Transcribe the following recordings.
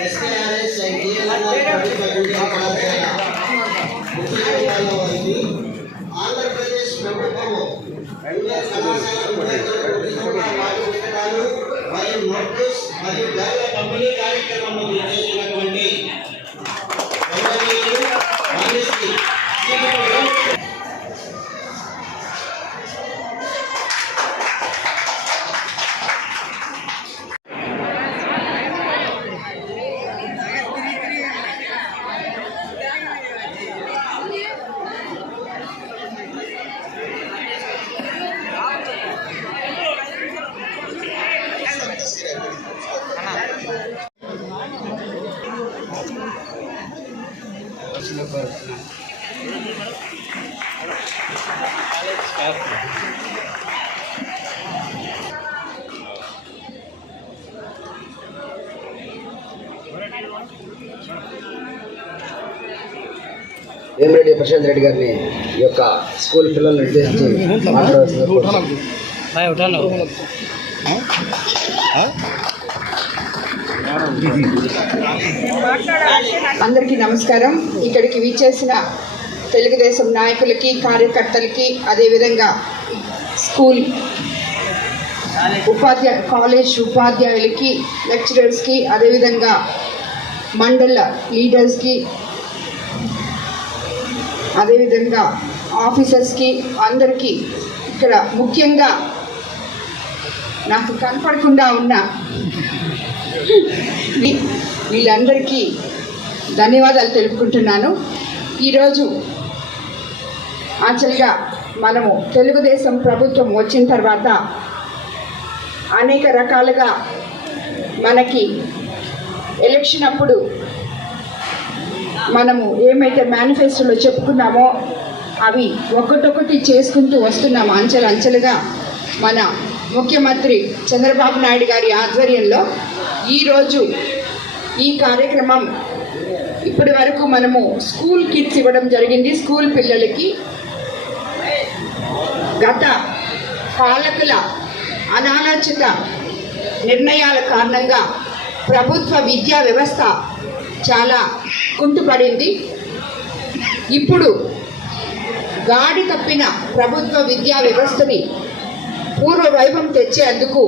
SK RS ముఖ్యమంత్రి వారికి ఆంధ్రప్రదేశ్ ప్రభుత్వము మరియు నోటీస్ మరియు వేల కంపెనీ కార్యక్రమంలో నిర్దేశించిన వేమిరెడ్డి ప్రశాంత్ రెడ్డి గారిని ఈ యొక్క స్కూల్ పిల్లల్ని ఉద్దేశించి మాట్లాడాల్సిందిగా కోరుతున్నాను. అందరికీ నమస్కారం. ఇక్కడికి విచ్చేసిన తెలుగుదేశం నాయకులకి కార్యకర్తలకి అదేవిధంగా స్కూల్ ఉపాధ్యాయ కాలేజ్ ఉపాధ్యాయులకి లెక్చరర్స్కి అదేవిధంగా మండల లీడర్స్కి అదేవిధంగా ఆఫీసర్స్కి అందరికీ ఇక్కడ ముఖ్యంగా నాకు కనపడకుండా ఉన్న. వీళ్ళందరికీ ధన్యవాదాలు తెలుపుకుంటున్నాను. ఈరోజు యాక్చువల్గా మనము తెలుగుదేశం ప్రభుత్వం వచ్చిన తర్వాత అనేక రకాలుగా మనకి ఎలక్షన్ అప్పుడు మనము ఏమైతే మేనిఫెస్టోలో చెప్పుకున్నామో అవి ఒకటొకటి చేసుకుంటూ వస్తున్నాము అంచెలు అంచెలుగా మన ముఖ్యమంత్రి చంద్రబాబు నాయుడు గారి ఆధ్వర్యంలో ఈరోజు ఈ కార్యక్రమం ఇప్పటి వరకు మనము స్కూల్ కిట్స్ ఇవ్వడం జరిగింది. స్కూల్ పిల్లలకి గత పాలకుల అనాలోచిత నిర్ణయాల కారణంగా ప్రభుత్వ విద్యా వ్యవస్థ చాలా కుంటుపడింది. ఇప్పుడు గాడి తప్పిన ప్రభుత్వ విద్యా వ్యవస్థని పూర్వ వైభవం తెచ్చేందుకు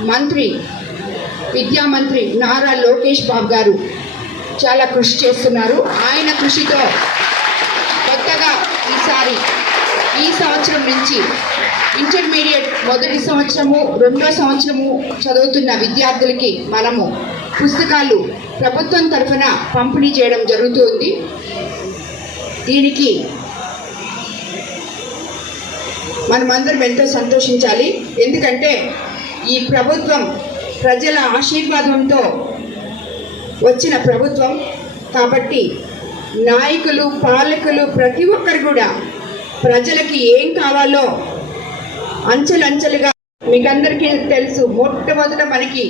మంత్రి విద్యామంత్రి నారా లోకేష్ బాబు గారు చాలా కృషి చేస్తున్నారు. ఆయన కృషితో కొత్తగా ఈసారి ఈ సంవత్సరం నుంచి ఇంటర్మీడియట్ మొదటి సంవత్సరము రెండో సంవత్సరము చదువుతున్న విద్యార్థులకి మనము పుస్తకాలు ప్రభుత్వం తరఫున పంపిణీ చేయడం జరుగుతుంది దీనికి మనమందరం ఎంతో సంతోషించాలి. ఎందుకంటే ఈ ప్రభుత్వం ప్రజల ఆశీర్వాదంతో వచ్చిన ప్రభుత్వం కాబట్టి నాయకులు పాలకులు ప్రతి ఒక్కరు కూడా ప్రజలకి ఏం కావాలో అంచెలంచెలుగా మీకందరికీ తెలుసు. మొట్టమొదట మనకి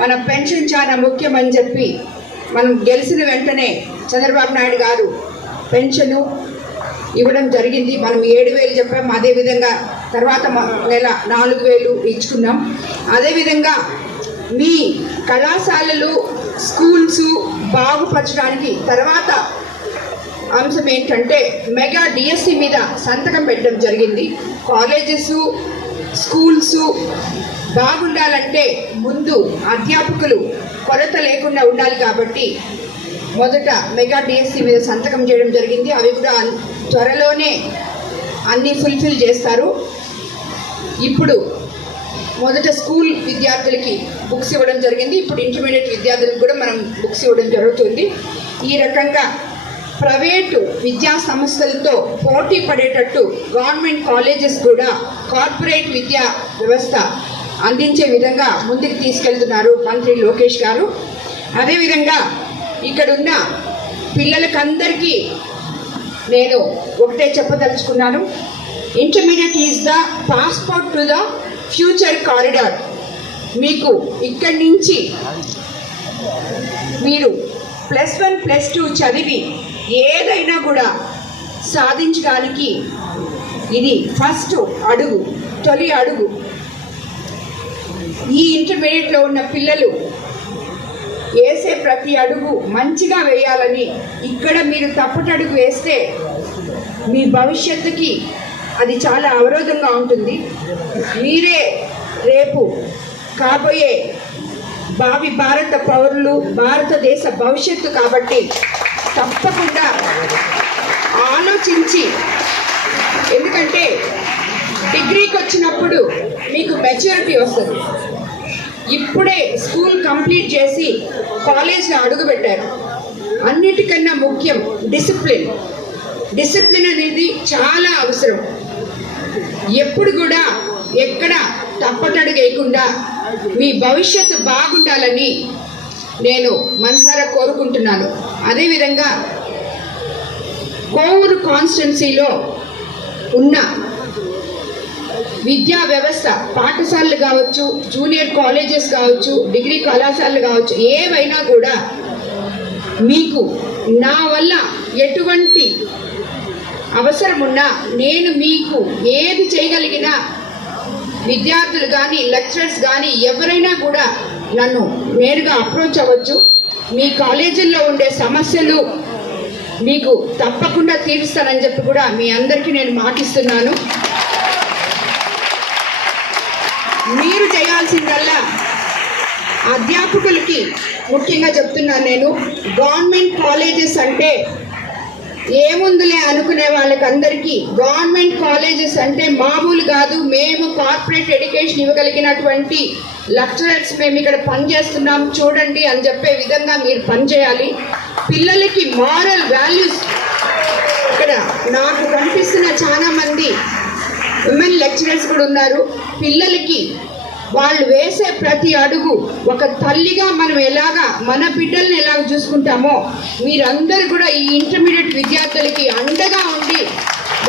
మన పెన్షన్ చాలా ముఖ్యమని చెప్పి మనం గెలిచిన వెంటనే చంద్రబాబు నాయుడు గారు పెన్షను ఇవ్వడం జరిగింది. మనం ఏడు వేలు చెప్పాం. అదేవిధంగా తర్వాత నెల నాలుగు వేలు ఇచ్చుకున్నాం. అదేవిధంగా మీ కళాశాలలు స్కూల్స్ బాగుపరచడానికి తర్వాత అంశం ఏంటంటే మెగా డిఎస్సి మీద సంతకం పెట్టడం జరిగింది. కాలేజెస్ స్కూల్స్ బాగుండాలంటే ముందు అధ్యాపకులు కొరత లేకుండా ఉండాలి కాబట్టి మొదట మెగా డిఎస్సి మీద సంతకం చేయడం జరిగింది. అవి కూడా త్వరలోనే అన్నీ ఫుల్ఫిల్ చేస్తారు. ఇప్పుడు మొదట స్కూల్ విద్యార్థులకి బుక్స్ ఇవ్వడం జరిగింది. ఇప్పుడు ఇంటర్మీడియట్ విద్యార్థులకు కూడా మనం బుక్స్ ఇవ్వడం జరుగుతుంది. ఈ రకంగా ప్రైవేటు విద్యా సంస్థలతో పోటీ పడేటట్టు గవర్నమెంట్ కాలేజెస్ కూడా కార్పొరేట్ విద్యా వ్యవస్థ అందించే విధంగా ముందుకు తీసుకెళ్తున్నారు మంత్రి లోకేష్ గారు. అదేవిధంగా ఇక్కడున్న పిల్లలకందరికీ నేను ఒకటే చెప్పదలుచుకున్నాను. Intermediate is the passport to the future corridor మీకు ఇక్కడి నుంచి మీరు ప్లస్ వన్ ప్లస్ టూ చదివి ఏదైనా కూడా సాధించడానికి ఇది ఫస్ట్ అడుగు తొలి అడుగు. ఈ ఇంటర్మీడియట్లో ఉన్న పిల్లలు వేసే ప్రతి అడుగు మంచిగా వేయాలని ఇక్కడ మీరు తప్పుటడుగు వేస్తే మీ భవిష్యత్తుకి అది చాలా అవరోధంగా ఉంటుంది. మీరే రేపు కాబోయే భావి భారత పౌరులు భారతదేశ భవిష్యత్తు కాబట్టి తప్పకుండా ఆలోచించి ఎందుకంటే డిగ్రీకి వచ్చినప్పుడు మీకు మెచ్యూరిటీ వస్తుంది. ఇప్పుడే స్కూల్ కంప్లీట్ చేసి కాలేజ్లో అడుగుపెట్టారు. అన్నిటికన్నా ముఖ్యం డిసిప్లిన్. డిసిప్లిన్ అనేది చాలా అవసరం. ఎప్పుడు కూడా ఎక్కడ తప్పటడు వేయకుండా మీ భవిష్యత్తు బాగుండాలని నేను మనసారా కోరుకుంటున్నాను. అదేవిధంగా కోవూరు కాన్స్టిట్యున్సీలో ఉన్న విద్యా వ్యవస్థ పాఠశాలలు కావచ్చు జూనియర్ కాలేజెస్ కావచ్చు డిగ్రీ కళాశాలలు కావచ్చు ఏవైనా కూడా మీకు నా వల్ల ఎటువంటి అవసరం ఉన్నా నేను మీకు ఏది చేయగలిగినా విద్యార్థులు కానీ లెక్చరర్స్ కానీ ఎవరైనా కూడా నన్ను నేరుగా అప్రోచ్ అవ్వచ్చు. మీ కాలేజీల్లో ఉండే సమస్యలు మీకు తప్పకుండా తీరుస్తానని చెప్పి కూడా మీ అందరికీ నేను మాటిస్తున్నాను. మీరు చేయాల్సిందల్లా అధ్యాపకులకి ముఖ్యంగా చెప్తున్నాను నేను గవర్నమెంట్ కాలేజెస్ అంటే ఏముందిలే అనుకునే వాళ్ళకందరికీ గవర్నమెంట్ కాలేజెస్ అంటే మామూలు కాదు మేము కార్పొరేట్ ఎడ్యుకేషన్ ఇవ్వగలిగినటువంటి లెక్చరర్స్ మేము ఇక్కడ పనిచేస్తున్నాం చూడండి అని చెప్పే విధంగా మీరు పనిచేయాలి. పిల్లలకి మారల్ వాల్యూస్ ఇక్కడ నాకు కనిపిస్తున్న చాలా మంది ఉమెన్ లెక్చరర్స్ కూడా ఉన్నారు. పిల్లలకి వాళ్ళు వేసే ప్రతి అడుగు ఒక తల్లిగా మనం ఎలాగా మన బిడ్డల్ని ఎలాగ చూసుకుంటామో మీరందరూ కూడా ఈ ఇంటర్మీడియట్ విద్యార్థులకి అండగా ఉండి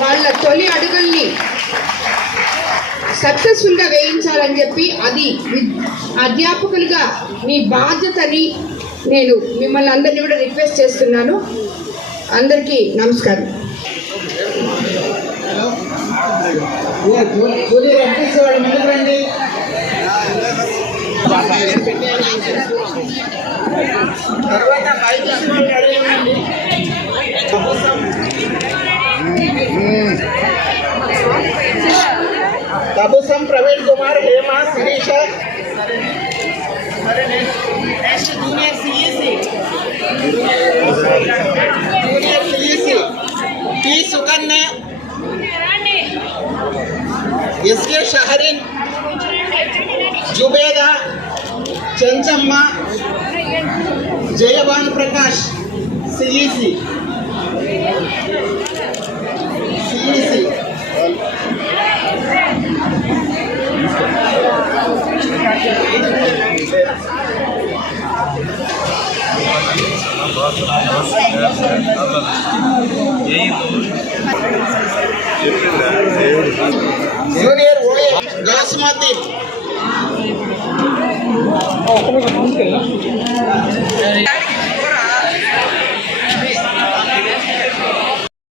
వాళ్ళ తొలి అడుగుల్ని సక్సెస్ఫుల్గా వేయించాలని చెప్పి అది అధ్యాపకులుగా మీ బాధ్యతని నేను మిమ్మల్ని అందరినీ కూడా రిక్వెస్ట్ చేస్తున్నాను. అందరికీ నమస్కారం. తర్వాత బైపీసీ అడగండి తబుసం ప్రవీణ్ కుమార్ హేమ శిరీష. शहरीन जुबेद चंचम जयवान प्रकाश सीईसी। सीईसी।